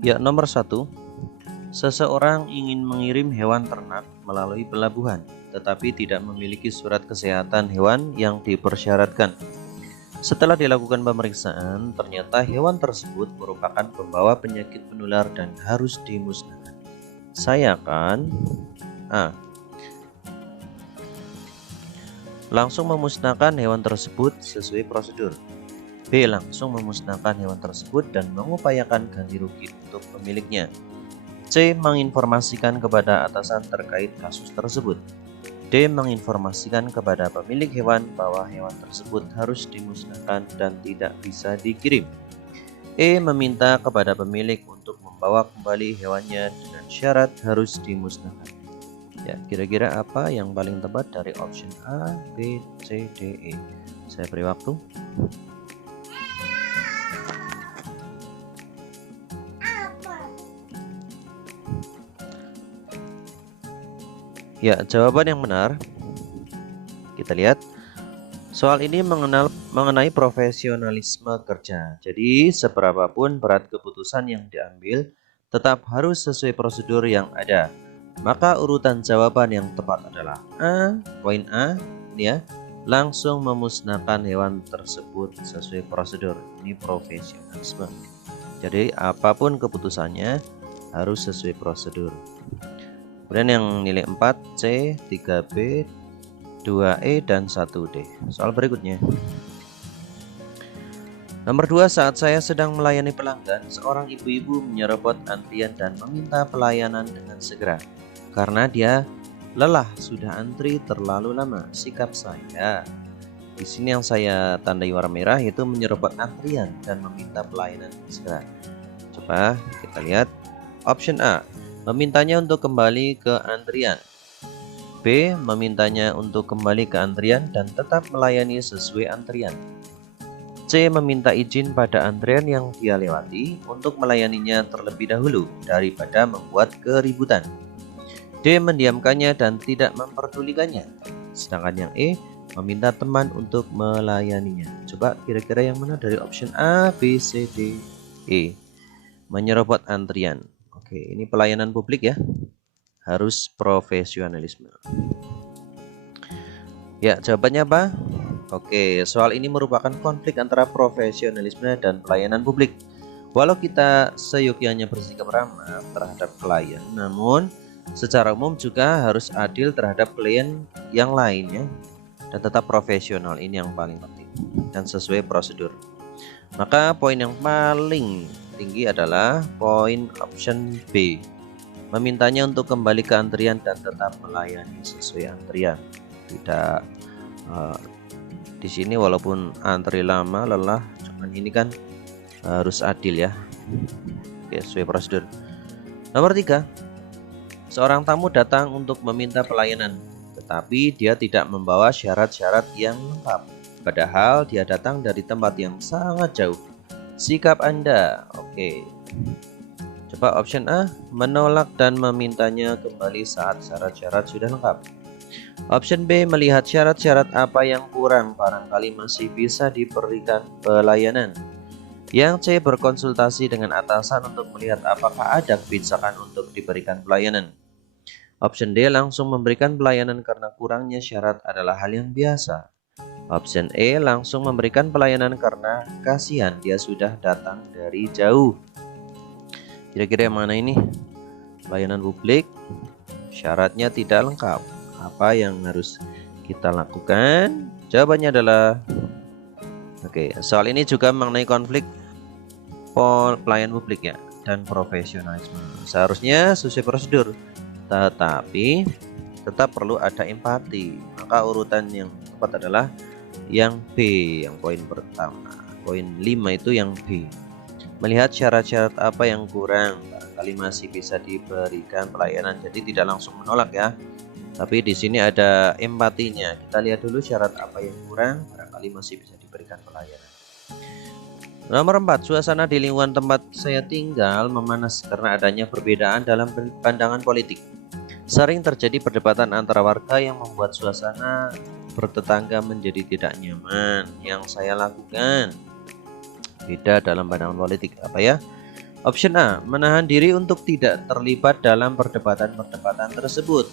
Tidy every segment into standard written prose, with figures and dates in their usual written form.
Ya, nomor 1. Seseorang ingin mengirim hewan ternak melalui pelabuhan, tetapi tidak memiliki surat kesehatan hewan yang dipersyaratkan. Setelah dilakukan pemeriksaan, ternyata hewan tersebut merupakan pembawa penyakit menular dan harus dimusnahkan. Saya akan A. Langsung memusnahkan hewan tersebut sesuai prosedur. B. Langsung memusnahkan hewan tersebut dan mengupayakan ganti rugi untuk pemiliknya. C. Menginformasikan kepada atasan terkait kasus tersebut. D. Menginformasikan kepada pemilik hewan bahwa hewan tersebut harus dimusnahkan dan tidak bisa dikirim. E. Meminta kepada pemilik untuk membawa kembali hewannya dengan syarat harus dimusnahkan. Ya, kira-kira apa yang paling tepat dari option A, B, C, D, E? Saya beri waktu. Ya, jawaban yang benar. Kita lihat. Soal ini mengenai profesionalisme kerja. Jadi, seberapapun berat keputusan yang diambil, tetap harus sesuai prosedur yang ada. Maka urutan jawaban yang tepat adalah A, poin A, ya. Langsung memusnahkan hewan tersebut sesuai prosedur. Ini profesionalisme. Jadi, apapun keputusannya harus sesuai prosedur. Kemudian yang nilai 4, C, 3B, 2E, dan 1D. Soal berikutnya. Nomor 2, saat saya sedang melayani pelanggan, seorang ibu-ibu menyerobot antrian dan meminta pelayanan dengan segera. Karena dia lelah sudah antri terlalu lama. Sikap saya. Di sini yang saya tandai warna merah yaitu menyerobot antrian dan meminta pelayanan dengan segera. Coba kita lihat. Option A, memintanya untuk kembali ke antrian. B. Memintanya untuk kembali ke antrian dan tetap melayani sesuai antrian. C. Meminta izin pada antrian yang dia lewati untuk melayaninya terlebih dahulu daripada membuat keributan. D. Mendiamkannya dan tidak memperdulikannya. Sedangkan yang E, meminta teman untuk melayaninya. Coba kira-kira yang mana dari option A, B, C, D, E? Menyerobot antrian. Oke, ini pelayanan publik ya. Harus profesionalisme. Ya, jawabannya apa? Oke, soal ini merupakan konflik antara profesionalisme dan pelayanan publik. Walau kita seyogyanya bersikap ramah terhadap klien, namun secara umum juga harus adil terhadap klien yang lainnya dan tetap profesional. Ini yang paling penting dan sesuai prosedur. Maka poin yang paling tinggi adalah poin option B. Memintanya untuk kembali ke antrian dan tetap melayani sesuai antrian. Tidak di sini walaupun antri lama, lelah, cuman ini kan harus adil ya. Oke, sesuai prosedur. Nomor 3. Seorang tamu datang untuk meminta pelayanan, tetapi dia tidak membawa syarat-syarat yang lengkap. Padahal dia datang dari tempat yang sangat jauh. Sikap Anda, oke. Coba option A, menolak dan memintanya kembali saat syarat-syarat sudah lengkap. Option B, melihat syarat-syarat apa yang kurang, barangkali masih bisa diberikan pelayanan. Yang C, berkonsultasi dengan atasan untuk melihat apakah ada kebijakan untuk diberikan pelayanan. Option D, langsung memberikan pelayanan karena kurangnya syarat adalah hal yang biasa. Option E, langsung memberikan pelayanan karena kasihan dia sudah datang dari jauh. Kira-kira yang mana ini? Pelayanan publik, syaratnya tidak lengkap. Apa yang harus kita lakukan? Jawabannya adalah oke, soal ini juga mengenai konflik pelayan publik ya dan profesionalisme. Seharusnya sesuai prosedur, tetapi tetap perlu ada empati. Maka urutan yang tepat adalah yang B, yang poin pertama. Poin 5 itu yang B. Melihat syarat-syarat apa yang kurang, barangkali masih bisa diberikan pelayanan. Jadi tidak langsung menolak ya. Tapi di sini ada empatinya. Kita lihat dulu syarat apa yang kurang, barangkali masih bisa diberikan pelayanan. Nomor 4, suasana di lingkungan tempat saya tinggal memanas karena adanya perbedaan dalam pandangan politik. Sering terjadi perdebatan antara warga yang membuat suasana bertetangga menjadi tidak nyaman. Yang saya lakukan beda dalam pandangan politik apa ya? Option A, menahan diri untuk tidak terlibat dalam perdebatan-perdebatan tersebut.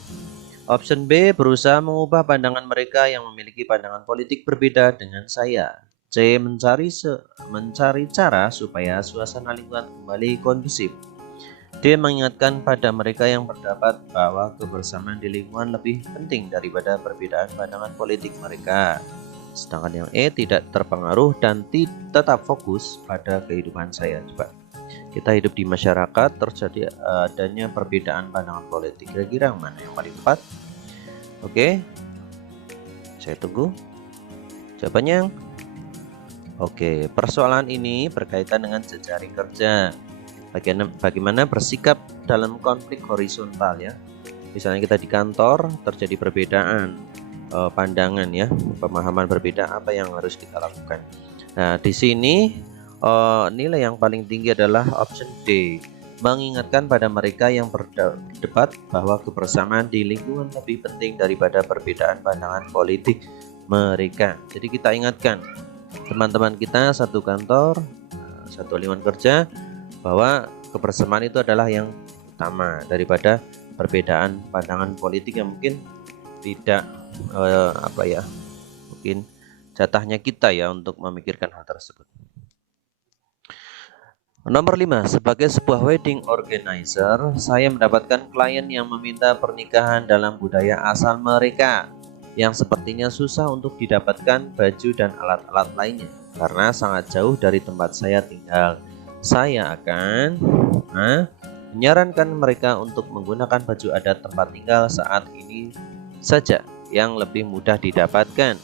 Option B, berusaha mengubah pandangan mereka yang memiliki pandangan politik berbeda dengan saya. C, mencari cara supaya suasana lingkungan kembali kondusif. D, mengingatkan pada mereka yang berpendapat bahwa kebersamaan di lingkungan lebih penting daripada perbedaan pandangan politik mereka. Sedangkan yang E, tidak terpengaruh dan tetap fokus pada kehidupan saya. Coba kita hidup di masyarakat, terjadi adanya perbedaan pandangan politik. Kira-kira mana yang paling tepat? Oke, saya tunggu jawabannya. Oke, persoalan ini berkaitan dengan jejaring kerja. Bagaimana bersikap dalam konflik horizontal ya. Misalnya kita di kantor terjadi perbedaan pandangan ya, pemahaman berbeda, apa yang harus kita lakukan. Nah, di sini nilai yang paling tinggi adalah option D, mengingatkan pada mereka yang berdebat bahwa kebersamaan di lingkungan lebih penting daripada perbedaan pandangan politik mereka. Jadi kita ingatkan teman-teman kita satu kantor, satu lingkungan kerja, bahwa kebersamaan itu adalah yang utama daripada perbedaan pandangan politik yang mungkin tidak mungkin jatahnya kita ya untuk memikirkan hal tersebut. Nomor 5, sebagai sebuah wedding organizer, saya mendapatkan klien yang meminta pernikahan dalam budaya asal mereka yang sepertinya susah untuk didapatkan baju dan alat-alat lainnya karena sangat jauh dari tempat saya tinggal. Saya akan menyarankan mereka untuk menggunakan baju adat tempat tinggal saat ini saja yang lebih mudah didapatkan.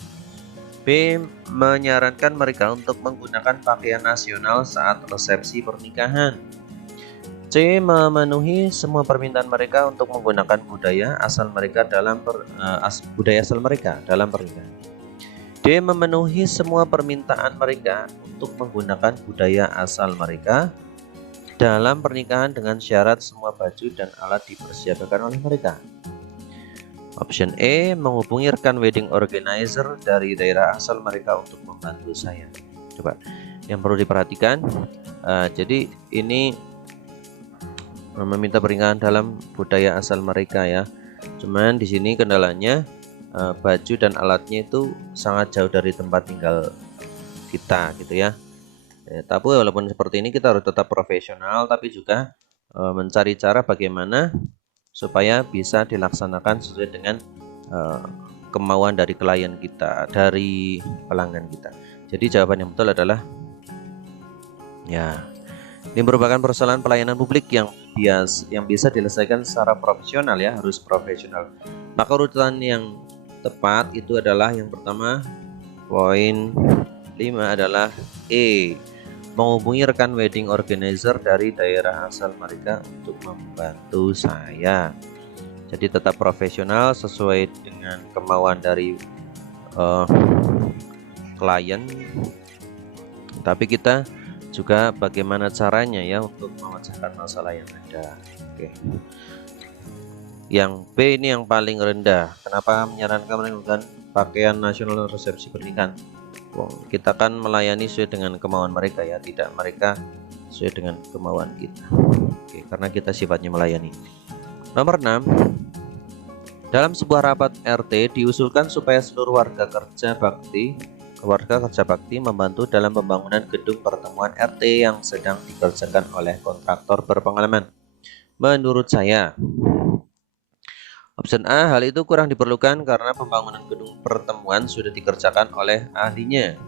B, menyarankan mereka untuk menggunakan pakaian nasional saat resepsi pernikahan. C, memenuhi semua permintaan mereka untuk menggunakan budaya asal mereka dalam pernikahan. D, memenuhi semua permintaan mereka untuk menggunakan budaya asal mereka dalam pernikahan dengan syarat semua baju dan alat dipersiapkan oleh mereka. Option E, menghubungi rekan wedding organizer dari daerah asal mereka untuk membantu saya. Coba yang perlu diperhatikan, jadi ini meminta pernikahan dalam budaya asal mereka ya. Cuman di sini kendalanya baju dan alatnya itu sangat jauh dari tempat tinggal kita gitu ya. Tapi walaupun seperti ini kita harus tetap profesional, tapi juga mencari cara bagaimana supaya bisa dilaksanakan sesuai dengan kemauan dari klien kita, dari pelanggan kita. Jadi jawaban yang betul adalah ya, ini merupakan persoalan pelayanan publik yang bisa diselesaikan secara profesional ya, harus profesional. Maka urutan yang tepat itu adalah yang pertama, poin 5 adalah E, menghubungi rekan wedding organizer dari daerah asal mereka untuk membantu saya. Jadi tetap profesional sesuai dengan kemauan dari klien, tapi kita juga bagaimana caranya ya untuk memecahkan masalah yang ada. Oke. Yang B ini yang paling rendah. Kenapa menyarankan menggunakan pakaian nasional resepsi pernikahan? Kita kan melayani sesuai dengan kemauan mereka ya, tidak mereka sesuai dengan kemauan kita. Oke, karena kita sifatnya melayani. Nomor 6, dalam sebuah rapat RT diusulkan supaya seluruh warga kerja bakti membantu dalam pembangunan gedung pertemuan RT yang sedang dikerjakan oleh kontraktor berpengalaman. Menurut saya, option A, hal itu kurang diperlukan karena pembangunan gedung pertemuan sudah dikerjakan oleh ahlinya.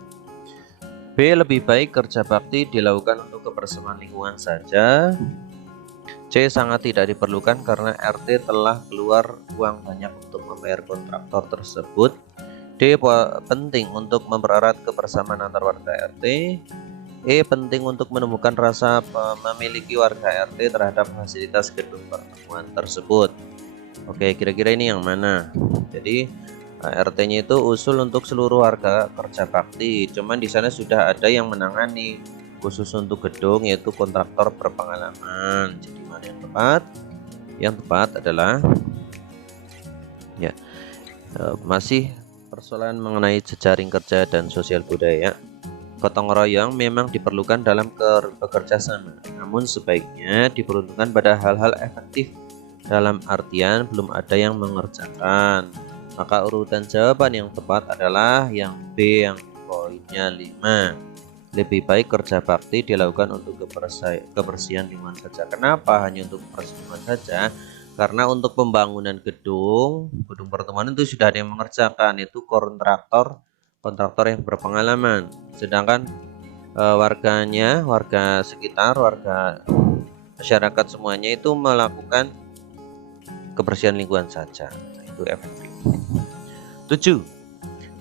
B, lebih baik kerja bakti dilakukan untuk kebersamaan lingkungan saja. C, sangat tidak diperlukan karena RT telah keluar uang banyak untuk membayar kontraktor tersebut. D, penting untuk mempererat kebersamaan antar warga RT. E, penting untuk menemukan rasa memiliki warga RT terhadap fasilitas gedung pertemuan tersebut. Oke, kira-kira ini yang mana? Jadi RT-nya itu usul untuk seluruh warga kerja bakti. Cuman di sana sudah ada yang menangani khusus untuk gedung, yaitu kontraktor berpengalaman. Jadi mana yang tepat? Yang tepat adalah ya masih persoalan mengenai jejaring kerja dan sosial budaya. Gotong royong memang diperlukan dalam bekerja sama, namun sebaiknya diperuntukkan pada hal-hal efektif dalam artian belum ada yang mengerjakan. Maka urutan jawaban yang tepat adalah yang B yang poinnya 5. Lebih baik kerja bakti dilakukan untuk kebersihan lingkungan saja. Kenapa hanya untuk kebersihan lingkungan saja? Karena untuk pembangunan gedung pertemuan itu sudah ada yang mengerjakan, itu kontraktor yang berpengalaman. Sedangkan warga sekitar, warga masyarakat semuanya itu melakukan kebersihan lingkungan saja. Itu efektif. 7.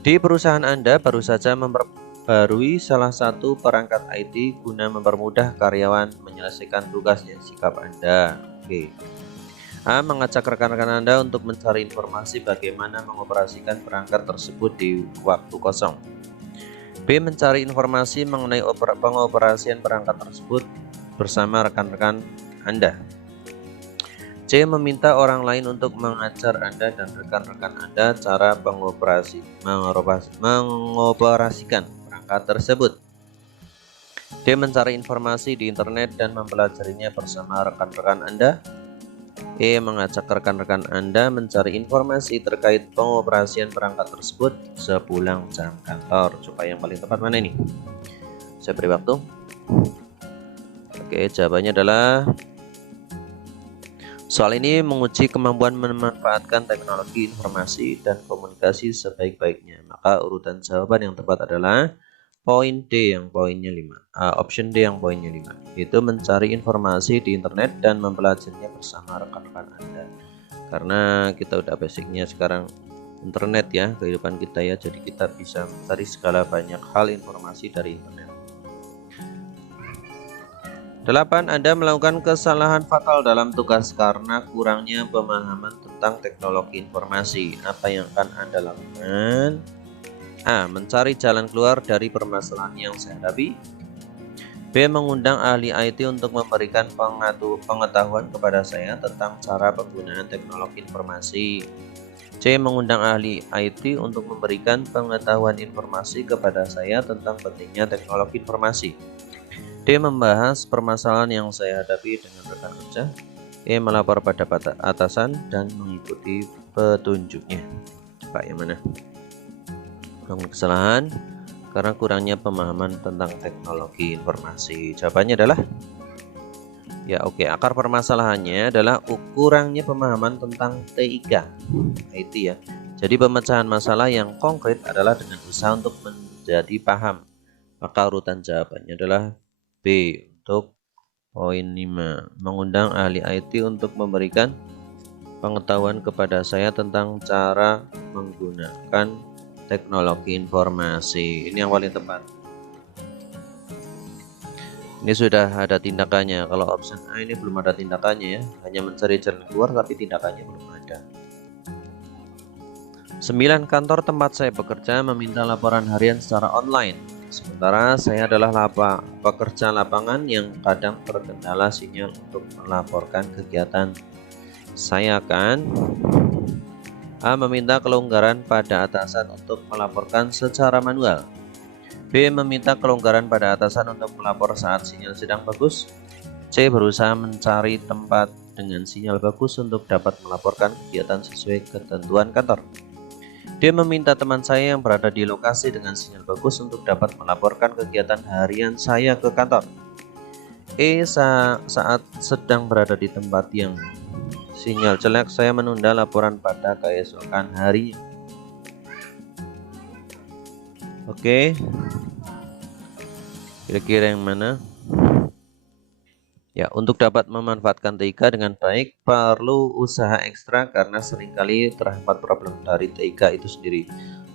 Di perusahaan Anda baru saja memperbarui salah satu perangkat IT guna mempermudah karyawan menyelesaikan tugasnya. Sikap Anda. Oke. A. Mengajak rekan-rekan Anda untuk mencari informasi bagaimana mengoperasikan perangkat tersebut di waktu kosong. B. Mencari informasi mengenai pengoperasian perangkat tersebut bersama rekan-rekan Anda. C. Meminta orang lain untuk mengajar Anda dan rekan-rekan Anda cara mengoperasikan perangkat tersebut. D. Mencari informasi di internet dan mempelajarinya bersama rekan-rekan Anda. E. Mengajak rekan-rekan Anda mencari informasi terkait pengoperasian perangkat tersebut sepulang jam kantor. Coba yang paling tepat mana ini? Saya beri waktu. Oke, jawabannya adalah soal ini menguji kemampuan memanfaatkan teknologi informasi dan komunikasi sebaik-baiknya. Maka urutan jawaban yang tepat adalah poin D yang poinnya 5. Option D yang poinnya 5. Itu mencari informasi di internet dan mempelajarinya bersama rekan-rekan Anda. Karena kita udah basicnya sekarang internet ya, kehidupan kita ya. Jadi kita bisa mencari segala banyak hal informasi dari internet. 8. Anda melakukan kesalahan fatal dalam tugas karena kurangnya pemahaman tentang teknologi informasi. Apa yang akan Anda lakukan? A. Mencari jalan keluar dari permasalahan yang saya hadapi. B. Mengundang ahli IT untuk memberikan pengetahuan kepada saya tentang cara penggunaan teknologi informasi. C. Mengundang ahli IT untuk memberikan pengetahuan informasi kepada saya tentang pentingnya teknologi informasi. D. Membahas permasalahan yang saya hadapi dengan rekan kerja. E. Melapor pada atasan dan mengikuti petunjuknya. Coba yang mana? Kesalahan karena kurangnya pemahaman tentang teknologi informasi. Jawabannya adalah ya oke. Akar permasalahannya adalah kurangnya pemahaman tentang TIK IT ya. Jadi pemecahan masalah yang konkret adalah dengan usaha untuk menjadi paham. Maka urutan jawabannya adalah B untuk poin 5. Mengundang ahli IT untuk memberikan pengetahuan kepada saya tentang cara menggunakan teknologi informasi. Ini yang paling tepat. Ini sudah ada tindakannya. Kalau option A ini belum ada tindakannya ya, hanya mencari jalan keluar tapi tindakannya belum ada. 9. Kantor tempat saya bekerja meminta laporan harian secara online. Sementara saya adalah pekerja lapangan yang kadang terkendala sinyal untuk melaporkan kegiatan. Saya akan A. Meminta kelonggaran pada atasan untuk melaporkan secara manual. B. Meminta kelonggaran pada atasan untuk melapor saat sinyal sedang bagus. C. Berusaha mencari tempat dengan sinyal bagus untuk dapat melaporkan kegiatan sesuai ketentuan kantor. D. Meminta teman saya yang berada di lokasi dengan sinyal bagus untuk dapat melaporkan kegiatan harian saya ke kantor. E. Saat sedang berada di tempat yang sinyal jelek, saya menunda laporan pada keesokan hari. Oke. Kira-kira yang mana? Ya, untuk dapat memanfaatkan TIK dengan baik perlu usaha ekstra karena seringkali terhambat problem dari TIK itu sendiri.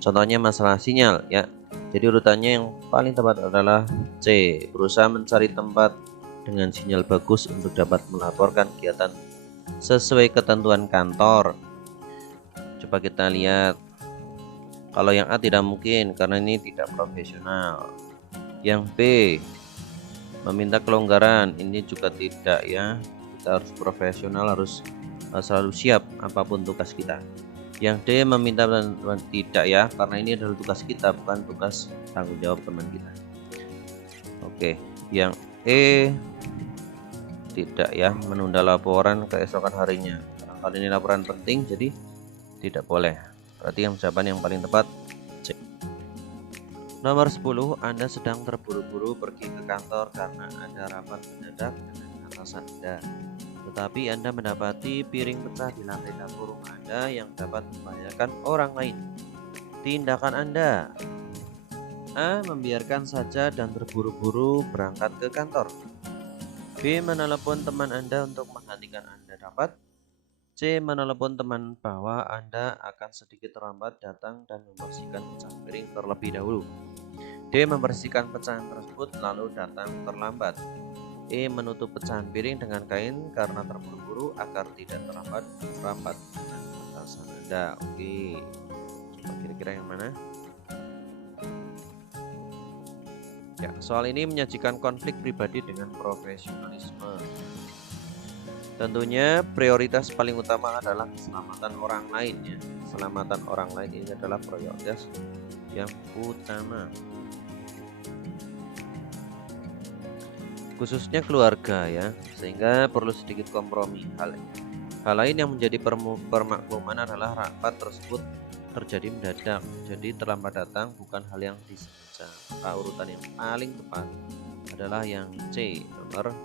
Contohnya masalah sinyal ya. Jadi urutannya yang paling tepat adalah C. Berusaha mencari tempat dengan sinyal bagus untuk dapat melaporkan kegiatan sesuai ketentuan kantor. Coba kita lihat. Kalau yang A tidak mungkin karena ini tidak profesional. Yang B, meminta kelonggaran, ini juga tidak ya. Kita harus profesional, harus selalu siap apapun tugas kita. Yang D, meminta bantuan, tidak ya, karena ini adalah tugas kita, bukan tugas tanggung jawab teman kita. Oke, yang E tidak ya, menunda laporan keesokan harinya. Karena kali ini laporan penting, jadi tidak boleh. Berarti yang jawaban yang paling tepat C. Nomor 10, Anda sedang terburu-buru pergi ke kantor karena ada rapat mendadak dengan atasan Anda. Tetapi Anda mendapati piring pecah di lantai dapur rumah Anda yang dapat membahayakan orang lain. Tindakan Anda: A. Membiarkan saja dan terburu-buru berangkat ke kantor. B. Menelepon teman Anda untuk menggantikan Anda dapat. C. Menelepon teman bahwa Anda akan sedikit terlambat datang dan membersihkan pecahan piring terlebih dahulu. D. Membersihkan pecahan tersebut lalu datang terlambat. E. Menutup pecahan piring dengan kain karena terburu-buru agar tidak terlambat rapat dengan atasan Anda. Oke, coba kira-kira yang mana? Ya, soal ini menyajikan konflik pribadi dengan profesionalisme. Tentunya prioritas paling utama adalah keselamatan orang lain ya. Keselamatan orang lain ini adalah prioritas yang utama. Khususnya keluarga ya, sehingga perlu sedikit kompromi. Hal lain yang menjadi permakluman adalah rapat tersebut terjadi mendadak, jadi terlambat datang bukan hal yang disengaja. Maka urutan yang paling tepat adalah yang C, nomor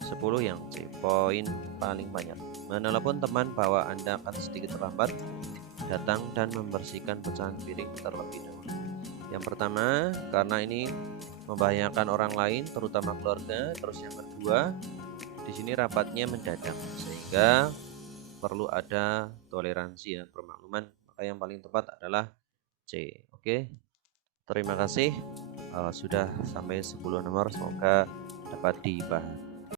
10 yang C, poin paling banyak. Menelepon teman bahwa Anda akan sedikit terlambat datang dan membersihkan pecahan piring terlebih dahulu. Yang pertama, karena ini membahayakan orang lain, terutama keluarga. Terus yang kedua, di sini rapatnya mendadak, sehingga perlu ada toleransi ya, permakluman. Maka yang paling tepat adalah C. Oke, terima kasih sudah sampai 10 nomor, semoga dapat dibahas.